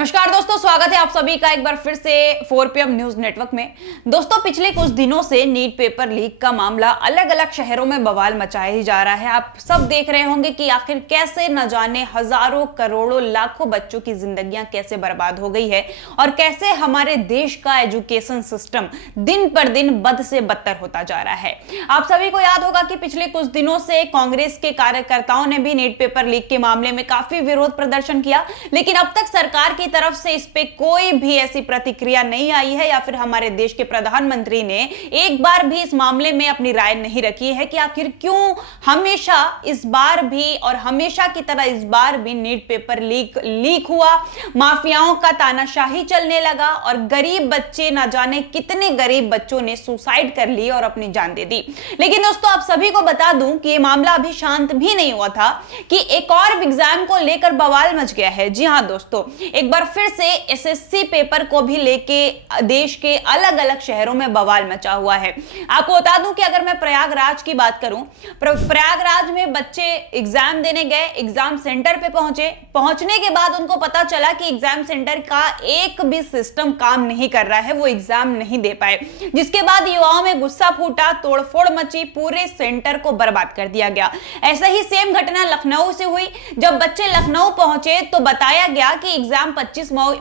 नमस्कार दोस्तों, स्वागत है आप सभी का एक बार फिर से 4PM न्यूज नेटवर्क में। दोस्तों, पिछले कुछ दिनों से नीट पेपर लीक का मामला अलग अलग शहरों में बवाल मचाया ही जा रहा है। आप सब देख रहे होंगे कि आखिर कैसे न जाने हजारों करोड़ों लाखों बच्चों की जिंदगियां कैसे बर्बाद हो गई है और कैसे हमारे देश का एजुकेशन सिस्टम दिन पर दिन बद से बदतर होता जा रहा है। आप सभी को याद होगा कि पिछले कुछ दिनों से कांग्रेस के कार्यकर्ताओं ने भी नीट पेपर लीक के मामले में काफी विरोध प्रदर्शन किया, लेकिन अब तक सरकार की तरफ से इस पे कोई भी ऐसी प्रतिक्रिया नहीं आई है या फिर हमारे देश के प्रधानमंत्री ने एक बार भी इस मामले में अपनी राय नहीं रखी है कि आखिर क्यों हमेशा इस बार भी और हमेशा की तरह इस बार भी नीट पेपर लीक हुआ, माफियाओं का तानाशाही चलने लगा और गरीब बच्चे, ना जाने कितने गरीब बच्चों ने सुसाइड कर ली और अपनी जान दे दी। लेकिन दोस्तों, आप सभी को बता दूं कि यह मामला अभी शांत भी नहीं हुआ था कि एक और एग्जाम को लेकर बवाल मच गया है। जी हां दोस्तों, एक बार फिर से एसएससी पेपर को भी लेके देश के अलग अलग शहरों में बवाल मचा हुआ है। आपको बता दूं कि अगर मैं प्रयागराज की बात करूं, प्रयागराज में बच्चे एग्जाम देने गए, एग्जाम सेंटर पे पहुंचने के बाद उनको पता चला कि एग्जाम सेंटर का एक भी सिस्टम काम नहीं कर रहा है, वो एग्जाम नहीं दे पाए, जिसके बाद युवाओं में गुस्सा फूटा, तोड़फोड़ मची, पूरे सेंटर को बर्बाद कर दिया गया। ऐसा ही सेम घटना लखनऊ से हुई। जब बच्चे लखनऊ पहुंचे तो बताया गया कि एग्जाम 25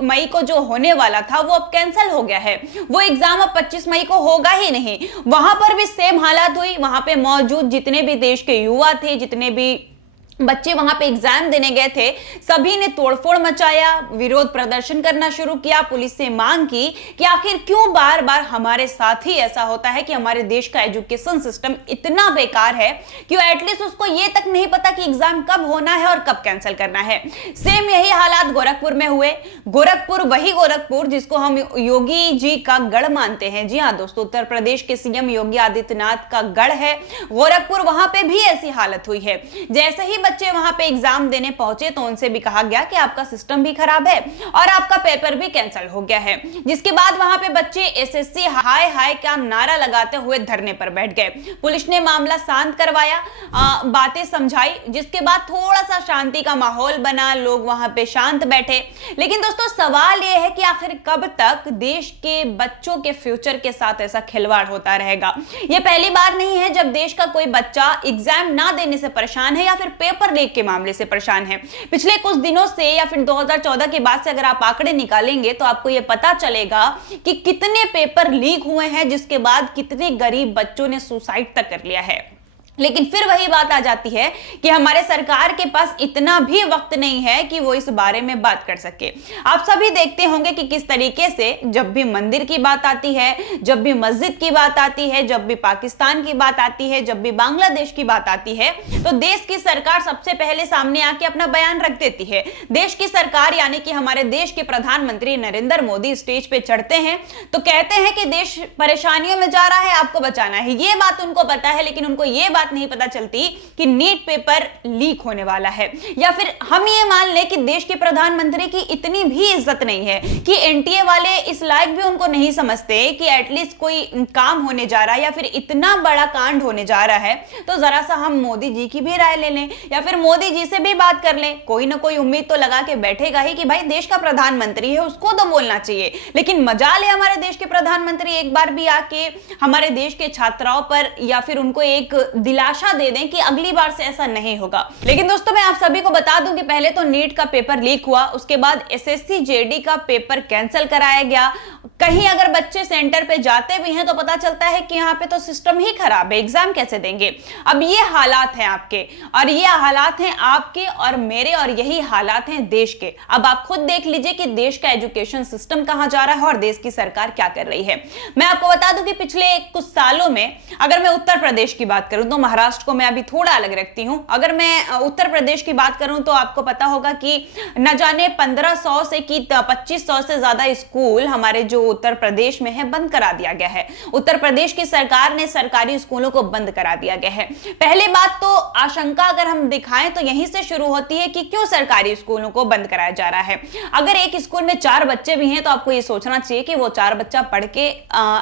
मई को जो होने वाला था वो अब कैंसिल हो गया है, वो एग्जाम अब 25 मई को होगा ही नहीं। वहां पर भी सेम हालात हुई। वहां पे मौजूद जितने भी देश के युवा थे, जितने भी बच्चे वहां पे एग्जाम देने गए थे, सभी ने तोड़फोड़ मचाया, विरोध प्रदर्शन करना शुरू किया, पुलिस से मांग की कि आखिर क्यों बार बार हमारे साथ ही ऐसा होता है कि हमारे देश का एजुकेशन सिस्टम इतना बेकार है कि एटलीस्ट उसको ये तक नहीं पता कि एग्जाम कब होना है और कब कैंसिल करना है। सेम यही हालात गोरखपुर में हुए। गोरखपुर, वही गोरखपुर जिसको हम योगी जी का गढ़ मानते हैं। जी हाँ दोस्तों, उत्तर प्रदेश के सीएम योगी आदित्यनाथ का गढ़ है गोरखपुर। वहां पे भी ऐसी हालत हुई है। जैसे ही बच्चे वहां पे एग्जाम देने पहुंचे तो उनसे भी कहा गया कि आपका सिस्टम भी खराब है और आपका पेपर भी कैंसिल हो गया है, जिसके बाद वहां पे बच्चे एसएससी हाय हाय का नारा लगाते हुए धरने पर बैठ गए। पुलिस ने मामला शांत करवाया, बातें समझाई, जिसके बाद थोड़ा सा शांति का माहौल बना, लोग वहां पे शांत बैठे। लेकिन दोस्तों, सवाल यह है कि आखिर कब तक देश के बच्चों के फ्यूचर के साथ ऐसा खिलवाड़ होता रहेगा। यह पहली बार नहीं है जब देश का कोई बच्चा एग्जाम ना देने से परेशान है या फिर पेपर लीक के मामले से परेशान है। पिछले कुछ दिनों से या फिर 2014 के बाद से अगर आप आंकड़े निकालेंगे तो आपको यह पता चलेगा कि कितने पेपर लीक हुए हैं, जिसके बाद कितने गरीब बच्चों ने सुसाइड तक कर लिया है। लेकिन फिर वही बात आ जाती है कि हमारे सरकार के पास इतना भी वक्त नहीं है कि वो इस बारे में बात कर सके। आप सभी देखते होंगे कि किस तरीके से जब भी मंदिर की बात आती है, जब भी मस्जिद की बात आती है, जब भी पाकिस्तान की बात आती है, जब भी बांग्लादेश की बात आती है, तो देश की सरकार सबसे पहले सामने आके अपना बयान रख देती है। देश की सरकार यानी कि हमारे देश के प्रधानमंत्री नरेंद्र मोदी स्टेज पे चढ़ते हैं तो कहते हैं कि देश परेशानियों में जा रहा है, आपको बचाना है। ये बात उनको पता है, लेकिन उनको ये बात नहीं पता चलती कि नीट पेपर लीक होने वाला है। या फिर हम ये मान लें कि देश के प्रधानमंत्री की इतनी भी इज्जत नहीं है कि एनटीए वाले इस लायक भी उनको नहीं समझते कि एटलीस्ट कोई काम होने जा रहा है या फिर इतना बड़ा कांड होने जा रहा है तो जरा सा हम मोदी जी की भी राय ले लें या फिर मोदी जी से भी बात कर लें। कोई ना कोई उम्मीद तो लगा के बैठेगा ही कि भाई देश का प्रधानमंत्री है, उसको तो बोलना चाहिए। लेकिन मजाल है हमारे देश के प्रधानमंत्री एक बार भी आके हमारे देश के छात्राओं पर या फिर उनको एक दिलासा दे दें कि अगली बार से ऐसा नहीं होगा। लेकिन दोस्तों, मैं आप सभी को बता दूं कि पहले तो नीट का पेपर लीक हुआ, उसके बाद एसएससी जेडी का पेपर कैंसिल कराया गया। कहीं अगर बच्चे सेंटर पे जाते भी हैं तो पता चलता है कि यहाँ पे तो सिस्टम ही खराब है, एग्जाम कैसे देंगे। अब ये हालात हैं आपके और ये हालात हैं आपके और मेरे और यही हालात हैं देश के। अब आप खुद देख लीजिए कि देश का एजुकेशन सिस्टम कहां जा रहा है और देश की सरकार क्या कर रही है। मैं आपको बता दूं कि पिछले कुछ सालों में अगर मैं उत्तर प्रदेश की बात करूं तो महाराष्ट्र को मैं अभी थोड़ा अलग रखती हूं। अगर मैं उत्तर प्रदेश की बात करूं तो आपको पता होगा कि न जाने 1500 से कि 2500 से ज्यादा स्कूल हमारे जो उत्तर प्रदेश में है बंद करा दिया गया है। उत्तर प्रदेश की सरकार ने सरकारी स्कूलों को बंद करा दिया गया है। पहली बात तो आशंका अगर हम दिखाएं तो यहीं से शुरू होती है कि क्यों सरकारी स्कूलों को बंद कराया जा रहा है। अगर एक स्कूल में 4 बच्चे भी हैं तो आपको ये सोचना चाहिए कि वो 4 बच्चा पढ़ के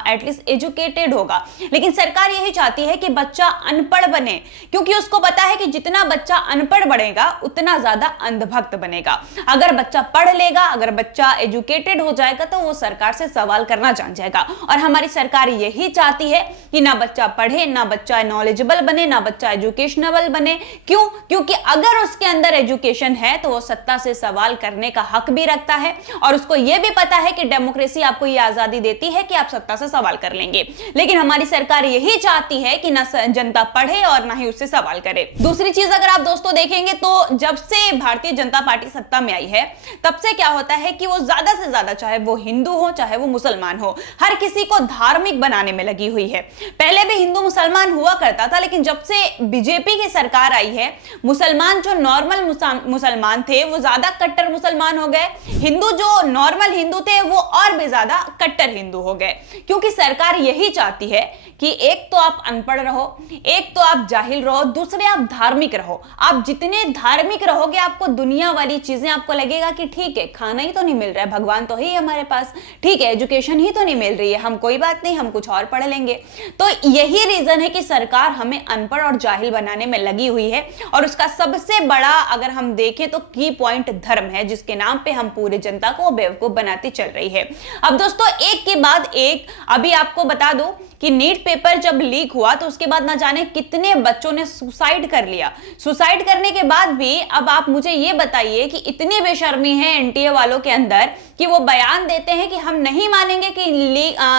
एटलीस्ट एजुकेटेड होगा, लेकिन सरकार यही चाहती है कि बच्चा अनपढ़ बने, क्योंकि उसको पता है कि जितना बच्चा अनपढ़ बनेगा उतना ज्यादा अंधभक्त बनेगा। अगर बच्चा पढ़ लेगा, अगर बच्चा एजुकेटेड हो जाएगा तो वो सरकार से सवाल करना जान जाएगा। और हमारी सरकार यही चाहती है कि ना बच्चा पढ़े, ना बच्चा नॉलेजेबल बने, ना बच्चा एजुकेशनेबल बने। क्यों? क्योंकि अगर उसके अंदर एजुकेशन है तो वो सत्ता से सवाल करने का हक भी रखता है, और उसको यह भी पता है कि डेमोक्रेसी आपको ये आजादी देती है कि आप सत्ता से सवाल कर लेंगे। लेकिन हमारी सरकार यही चाहती है कि ना जनता पढ़े और ना ही उससे सवाल करे। दूसरी चीज अगर आप दोस्तों देखेंगे तो जब से भारतीय जनता पार्टी सत्ता में आई है तब से क्या होता है कि वो ज्यादा से ज्यादा, चाहे वो हिंदू हो चाहे वो मुसलमान हो, हर किसी को धार्मिक बनाने में लगी हुई है। पहले भी हिंदू मुसलमान हुआ करता था, लेकिन जब से बीजेपी की सरकार आई है, मुसलमान जो नॉर्मल मुसलमान थे वो ज्यादा कट्टर मुसलमान हो गए, हिंदू जो नॉर्मल हिंदू थे वो और भी ज्यादा कट्टर हिंदू हो गए। क्योंकि सरकार यही चाहती है कि एक तो आप अनपढ़ रहो, एक तो आप जाहिल रहो, दूसरे आप धार्मिक रहो। आप जितने धार्मिक रहोगे आपको दुनिया वाली चीजें आपको लगेगा कि ठीक है, खाना ही तो नहीं मिल रहा है, भगवान तो है हमारे पास, ठीक है, एजुकेशन ही तो नहीं मिल रही है, हम कोई बात नहीं, हम कुछ और पढ़ लेंगे। तो यही रीजन है कि सरकार हमें अनपढ़ और जाहिल बनाने में लगी हुई है। और उसका सबसे बड़ा अगर हम देखें तो की पॉइंट धर्म है, जिसके नाम पे हम पूरी जनता को बेवकूफ बनाती चल रही है। अब दोस्तों एक के बाद एक अभी आपको बता दूं कि नीट पेपर जब लीक हुआ तो उसके बाद ना जाने कितने बच्चों ने सुसाइड कर लिया। सुसाइड करने के बाद भी अब आप मुझे ये बताइए कि इतनी बेशर्मी है एनटीए वालों के अंदर कि वो बयान देते हैं कि हम नहीं मानेंगे कि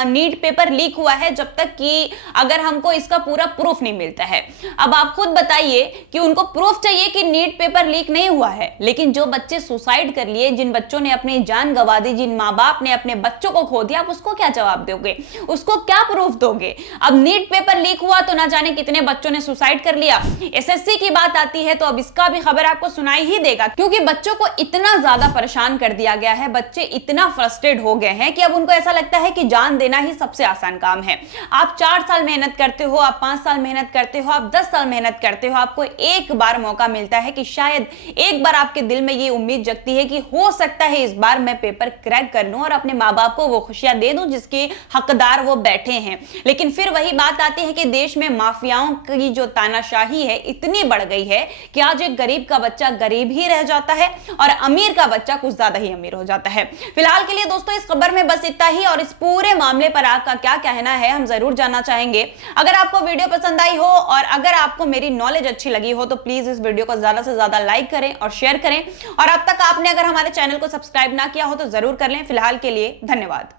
नीट पेपर लीक हुआ है जब तक कि अगर हमको इसका पूरा प्रूफ नहीं मिलता है। अब आप खुद बताइए कि उनको प्रूफ चाहिए कि नीट पेपर लीक नहीं हुआ है, लेकिन जो बच्चे सुसाइड कर लिए, जिन बच्चों ने अपनी जान गंवा दी, जिन माँ बाप ने अपने बच्चों को खो दिया, आप उसको क्या जवाब दोगे? उसको क्या प्रूफ दोगे? अब नीट पेपर लीक हुआ तो ना जाने कितने बच्चों ने सुसाइड कर लिया। एसएससी की बात आती है तो अब इसका भी खबर आपको सुनाई ही देगा, क्योंकि बच्चों को इतना ज्यादा परेशान कर दिया गया है, बच्चे इतना फ्रस्ट्रेट हो गए हैं कि अब उनको ऐसा लगता है कि जान देना ही सबसे आसान काम है। आप 4 साल मेहनत करते हो, आप 5 साल मेहनत करते हो, आप 10 साल मेहनत करते हो, आपको एक बार मौका मिलता है कि शायद एक बार आपके दिल में ये उम्मीद जगती है कि हो सकता है इस बार मैं पेपर क्रैक कर लूं और अपने माँ बाप को वो खुशियां दे दूं जिसके हकदार वो बैठे हैं। लेकिन फिर वही बात आती है कि देश में माफियाओं की जो तानाशाही है इतनी बढ़ गई है कि आज एक गरीब का बच्चा गरीब ही रह जाता है और अमीर का बच्चा कुछ ज्यादा ही अमीर हो जाता है। फिलहाल के लिए दोस्तों इस खबर में बस इतना ही, और इस पूरे मामले पर आपका क्या कहना है हम जरूर जानना चाहेंगे। अगर आपको वीडियो पसंद आई हो और अगर आपको मेरी नॉलेज अच्छी लगी हो तो प्लीज इस वीडियो को ज्यादा से ज्यादा लाइक करें और शेयर करें, और अब तक आपने अगर हमारे चैनल को सब्सक्राइब ना किया हो तो जरूर कर लें। फिलहाल के लिए धन्यवाद।